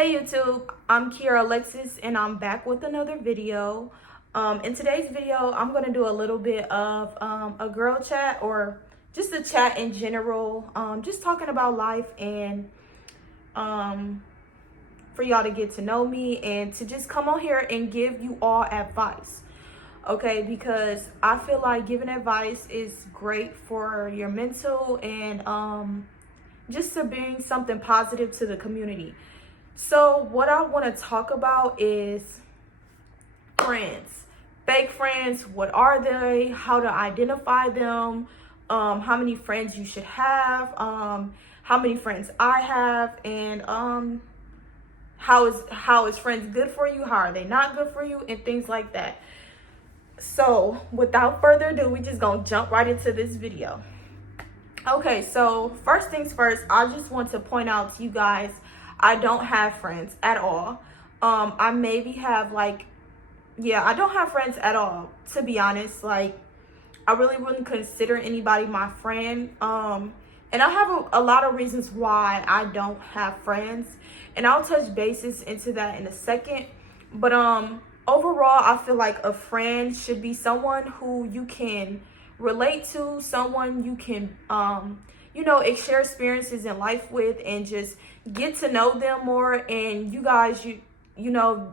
Hey YouTube, I'm Kiera Alexis and I'm back with another video. In today's video, I'm going to do a little bit of a girl chat or just a chat in general, just talking about life and for y'all to get to know me and to just come on here and give you all advice. Okay, because I feel like giving advice is great for your mental and just to bring something positive to the community. So what I want to talk about is friends, fake friends. What are they? How to identify them? How many friends you should have? How many friends I have? And how is friends good for you? How are they not good for you? And things like that. So without further ado, we just gonna jump right into this video. Okay, so first things first, I just want to point out to you guys, I don't have friends at all. I maybe have I don't have friends at all, to be honest. Like, I really wouldn't consider anybody my friend. And I have a lot of reasons why I don't have friends. And I'll touch bases into that in a second. But overall, I feel like a friend should be someone who you can relate to, someone you can share experiences in life with and just get to know them more, and you guys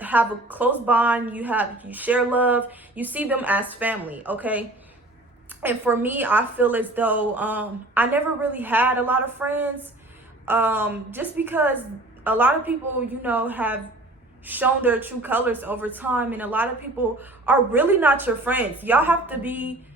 have a close bond, you share love, you see them as family. Okay, and for me, I feel as though I never really had a lot of friends, just because a lot of people have shown their true colors over time, and a lot of people are really not your friends. Y'all have to be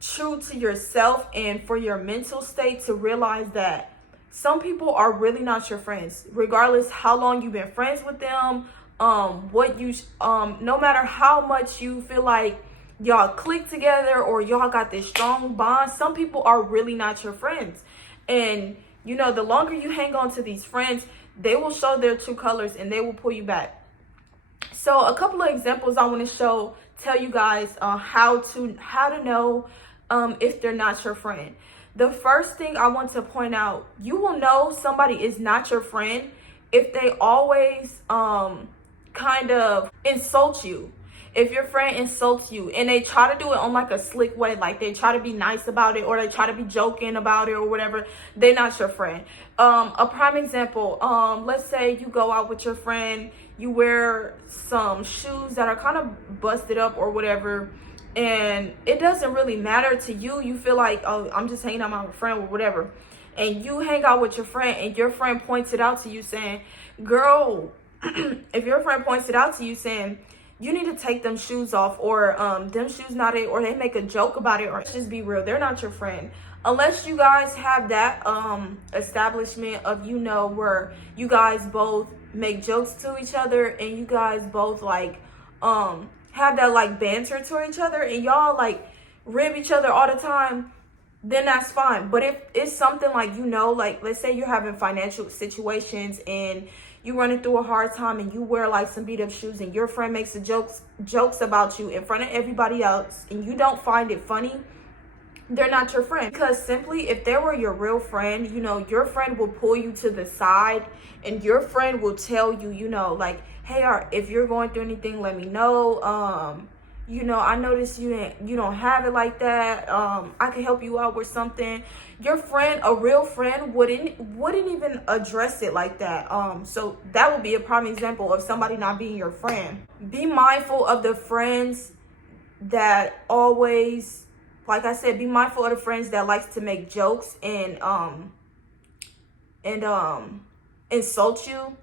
true to yourself and for your mental state to realize that some people are really not your friends, regardless how long you've been friends with them. No matter how much you feel like y'all click together or y'all got this strong bond, some people are really not your friends. And the longer you hang on to these friends, they will show their true colors and they will pull you back. So a couple of examples I want to tell you guys how to know if they're not your friend. The first thing I want to point out, you will know somebody is not your friend if they always kind of insult you. If your friend insults you and they try to do it on like a slick way, like they try to be nice about it or they try to be joking about it or whatever, they're not your friend. A prime example, let's say you go out with your friend, you wear some shoes that are kind of busted up or whatever, and it doesn't really matter to you. You feel like, oh, I'm just hanging out with my friend or whatever. And you hang out with your friend and your friend points it out to you saying, girl, if your friend points it out to you saying, you need to take them shoes off, or them shoes not it, or they make a joke about it, or just be real, they're not your friend. Unless you guys have that establishment of, where you guys both make jokes to each other and you guys both have that like banter to each other and y'all like rib each other all the time, then that's fine. But if it's something like, like let's say you're having financial situations and you running through a hard time and you wear like some beat up shoes and your friend makes jokes about you in front of everybody else and you don't find it funny, they're not your friend. Because simply, if they were your real friend, your friend will pull you to the side and your friend will tell you, like, hey, if you're going through anything, let me know. I noticed you don't have it like that. I can help you out with something. Your friend, a real friend, wouldn't even address it like that. So that would be a prime example of somebody not being your friend. Be mindful of the friends that always, like I said, be mindful of the friends that likes to make jokes and insult you.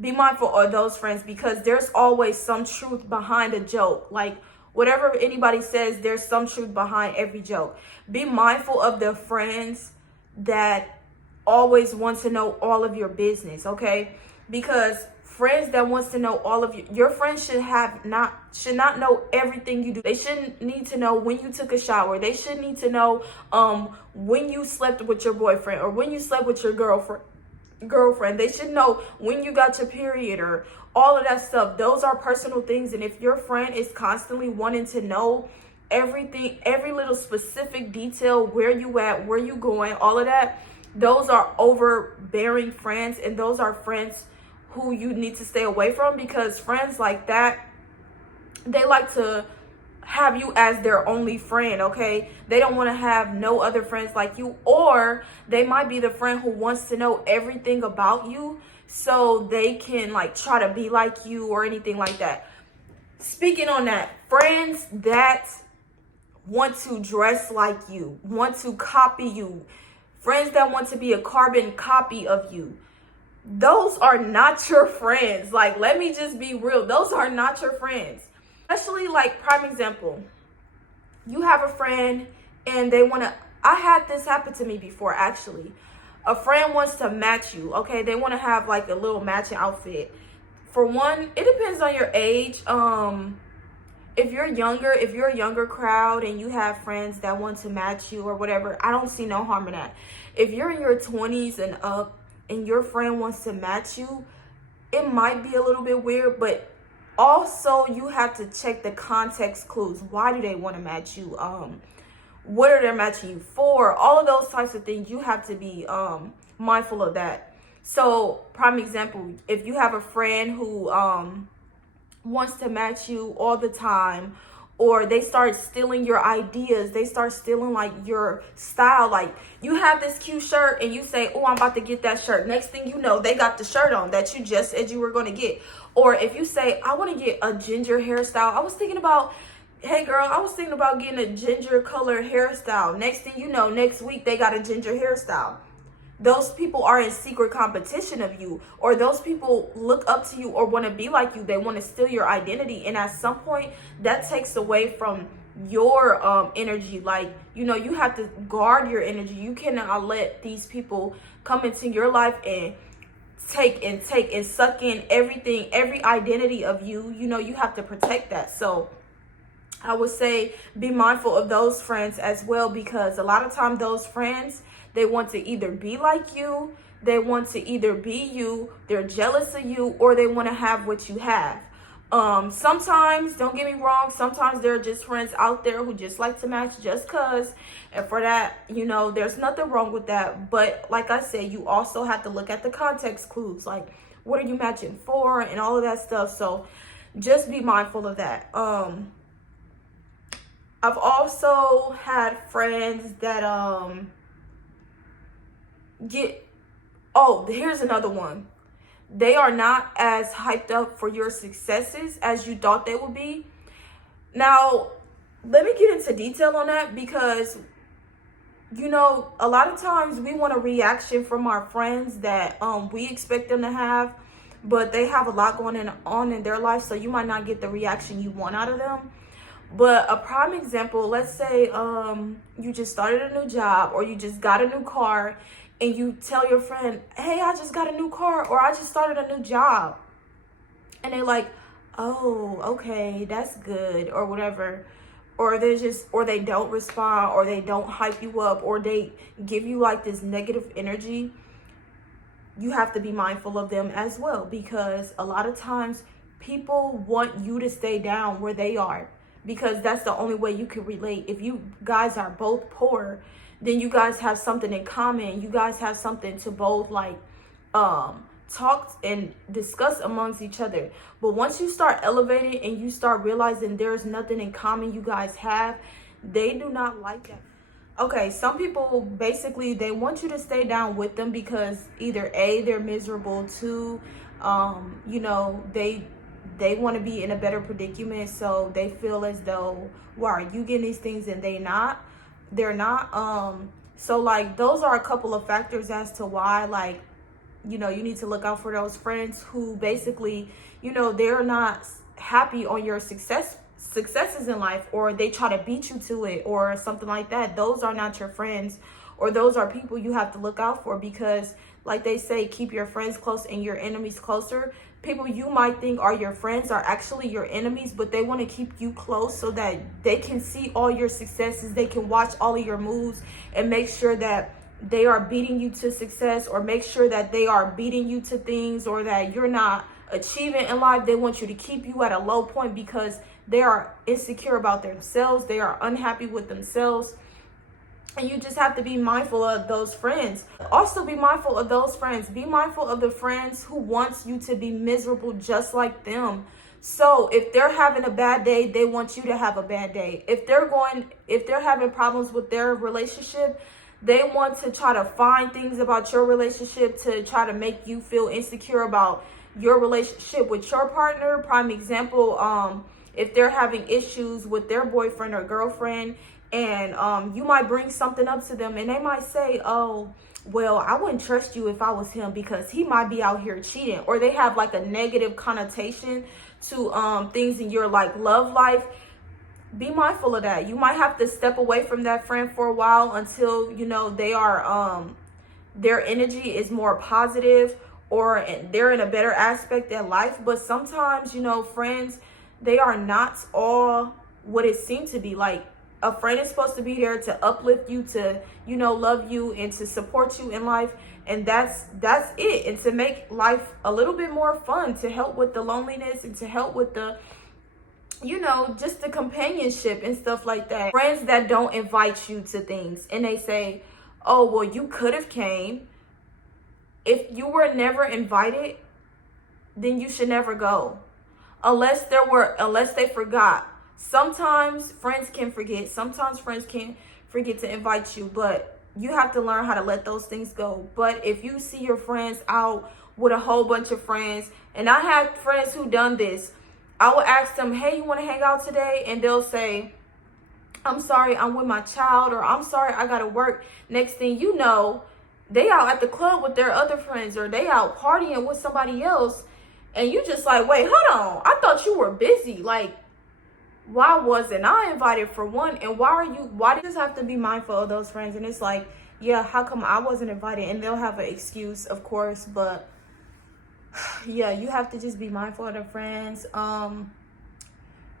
Be mindful of those friends because there's always some truth behind a joke. Like, whatever anybody says, there's some truth behind every joke. Be mindful of the friends that always want to know all of your business, okay? Because friends that wants to know all of your friends should not know everything you do. They shouldn't need to know when you took a shower. They should need to know when you slept with your boyfriend or when you slept with your girlfriend. They should know when you got your period or all of that stuff. Those are personal things, and if your friend is constantly wanting to know everything, every little specific detail, where you at, where you going, all of that, those are overbearing friends, and those are friends who you need to stay away from, because friends like that, they like to have you as their only friend, okay? They don't want to have no other friends like you, or they might be the friend who wants to know everything about you so they can like try to be like you or anything like that. Speaking on that, friends that want to dress like you, want to copy you, friends that want to be a carbon copy of you, those are not your friends. Like, let me just be real. Those are not your friends. Especially, like, prime example, you have a friend and they want to, I had this happen to me before, actually. A friend wants to match you, okay? They want to have like a little matching outfit. For one, it depends on your age. If you're a younger crowd and you have friends that want to match you or whatever, I don't see no harm in that. If you're in your 20s and up and your friend wants to match you, it might be a little bit weird, but also you have to check the context clues. Why do they want to match you? What are they matching you for? All of those types of things, you have to be mindful of that. So, prime example, if you have a friend who wants to match you all the time, or they start stealing your ideas, they start stealing like your style. Like, you have this cute shirt and you say, oh, I'm about to get that shirt. Next thing you know, they got the shirt on that you just said you were going to get. Or if you say, I want to get a ginger hairstyle, I was thinking about, hey girl, I was thinking about getting a ginger color hairstyle. Next thing you know, next week they got a ginger hairstyle. Those people are in secret competition of you, or those people look up to you or want to be like you. They want to steal your identity. And at some point that takes away from your energy. Like, you know, you have to guard your energy. You cannot let these people come into your life and take and suck in everything, every identity of you. You know, you have to protect that. So I would say be mindful of those friends as well, because a lot of times those friends, they want to either be like you, they want to either be you, they're jealous of you, or they want to have what you have. Sometimes, don't get me wrong, sometimes there are just friends out there who just like to match just cause. And for that, you know, there's nothing wrong with that. But like I said, you also have to look at the context clues. Like, what are you matching for and all of that stuff. So just be mindful of that. I've also had friends that here's another one. They are not as hyped up for your successes as you thought they would be. Now, let me get into detail on that, because, you know, a lot of times we want a reaction from our friends that we expect them to have, but they have a lot going on in their life, so you might not get the reaction you want out of them. But a prime example, let's say you just started a new job, or you just got a new car, and you tell your friend, hey, I just got a new car, or I just started a new job. And they're like, oh, okay, that's good, or whatever. Or they don't respond, or they don't hype you up, or they give you like this negative energy. You have to be mindful of them as well, because a lot of times people want you to stay down where they are, because that's the only way you can relate. If you guys are both poor, then you guys have something in common. You guys have something to both like talk and discuss amongst each other. But once you start elevating and you start realizing there's nothing in common you guys have, they do not like that. Okay, some people basically, they want you to stay down with them because either A, they're miserable, two, you know, they want to be in a better predicament, so they feel as though, why are you getting these things and they're not. So like, those are a couple of factors as to why, like, you know, you need to look out for those friends who basically, you know, they're not happy on your successes in life, or they try to beat you to it or something like that. Those are not your friends, or those are people you have to look out for, because like they say, keep your friends close and your enemies closer. People you might think are your friends are actually your enemies, but they want to keep you close so that they can see all your successes. They can watch all of your moves and make sure that they are beating you to success, or make sure that they are beating you to things, or that you're not achieving in life. They want you to keep you at a low point because they are insecure about themselves. They are unhappy with themselves. And you just have to be mindful of those friends. Also be mindful of those friends. Be mindful of the friends who wants you to be miserable just like them. So if they're having a bad day, they want you to have a bad day. If they're having problems with their relationship, they want to try to find things about your relationship to try to make you feel insecure about your relationship with your partner. Prime example, if they're having issues with their boyfriend or girlfriend, and you might bring something up to them and they might say, oh, well, I wouldn't trust you if I was him because he might be out here cheating. Or they have like a negative connotation to things in your like love life. Be mindful of that. You might have to step away from that friend for a while until you know they are their energy is more positive, or they're in a better aspect in life. But sometimes, you know, friends, they are not all what it seems to be. Like, a friend is supposed to be there to uplift you, to, you know, love you and to support you in life. And that's it. And to make life a little bit more fun, to help with the loneliness and to help with the, you know, just the companionship and stuff like that. Friends that don't invite you to things and they say, oh, well, you could have came. If you were never invited, then you should never go. Unless they forgot. Sometimes friends can forget. Sometimes friends can forget to invite you, but you have to learn how to let those things go. But if you see your friends out with a whole bunch of friends, and I have friends who done this, I will ask them, hey, you want to hang out today? And they'll say, I'm sorry, I'm with my child, or I'm sorry, I gotta work. Next thing you know, they out at the club with their other friends, or they out partying with somebody else. And you just like, wait, hold on. I thought you were busy. Like, why wasn't I invited for one? And why do you just have to be mindful of those friends? And it's like, yeah, how come I wasn't invited? And they'll have an excuse, of course, but yeah, you have to just be mindful of the friends.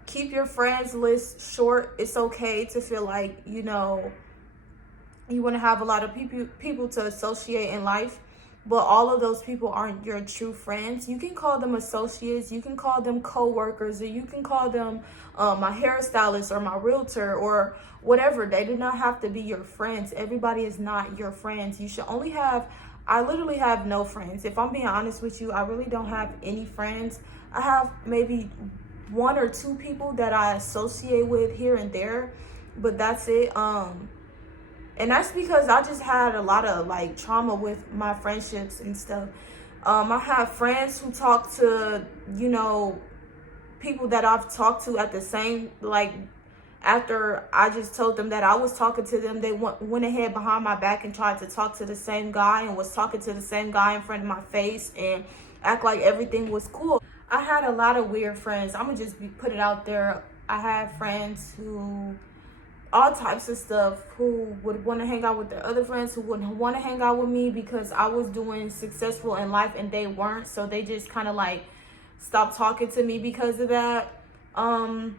Keep your friends list short. It's okay to feel like, you know, you want to have a lot of people to associate in life, but all of those people aren't your true friends. You can call them associates, you can call them co-workers, or you can call them my hairstylist or my realtor or whatever. They do not have to be your friends. Everybody is not your friends. You should only have, I literally have no friends. If I'm being honest with you, I really don't have any friends. I have maybe one or two people that I associate with here and there, but that's it. And that's because I just had a lot of like trauma with my friendships and stuff. I have friends who talk to, you know, people that I've talked to at the same, like, after I just told them that I was talking to them, they went ahead behind my back and tried to talk to the same guy and was talking to the same guy in front of my face and act like everything was cool. I had a lot of weird friends. I'm gonna just put it out there. I had friends who, all types of stuff, who would want to hang out with their other friends, who wouldn't want to hang out with me because I was doing successful in life and they weren't. So they just kind of like stopped talking to me because of that. And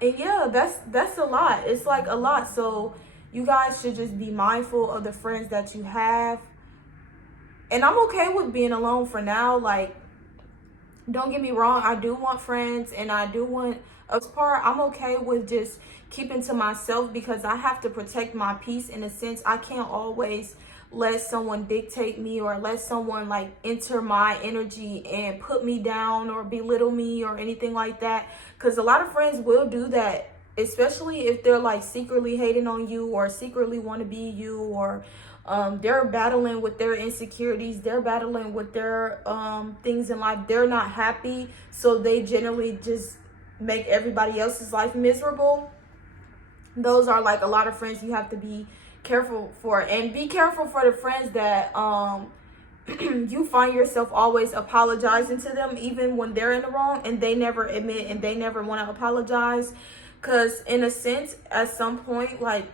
yeah, that's a lot. It's like a lot. So you guys should just be mindful of the friends that you have. And I'm okay with being alone for now. Like, don't get me wrong, I do want friends and I do want a part. I'm okay with just keeping to myself because I have to protect my peace. In a sense, I can't always let someone dictate me or let someone like enter my energy and put me down or belittle me or anything like that, because a lot of friends will do that, especially if they're like secretly hating on you or secretly want to be you, or they're battling with their insecurities, they're battling with their things in life, they're not happy, so they generally just make everybody else's life miserable. Those are like a lot of friends you have to be careful for. And be careful for the friends that you find yourself always apologizing to them even when they're in the wrong and they never admit and they never want to apologize. Because in a sense, at some point, like,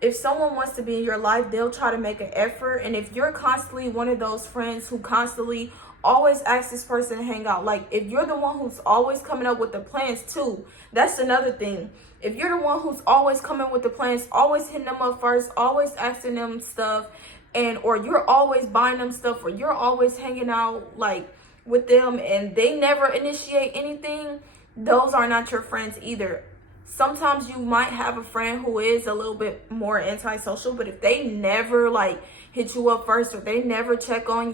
if someone wants to be in your life, they'll try to make an effort. And if you're constantly one of those friends who constantly always ask this person to hang out, like if you're the one who's always coming up with the plans too, that's another thing. If you're the one who's always coming with the plans, always hitting them up first, always asking them stuff, and or you're always buying them stuff, or you're always hanging out like with them and they never initiate anything, those are not your friends either. sometimes you might have a friend who is a little bit more antisocial, but if they never like hit you up first, or they never check on you,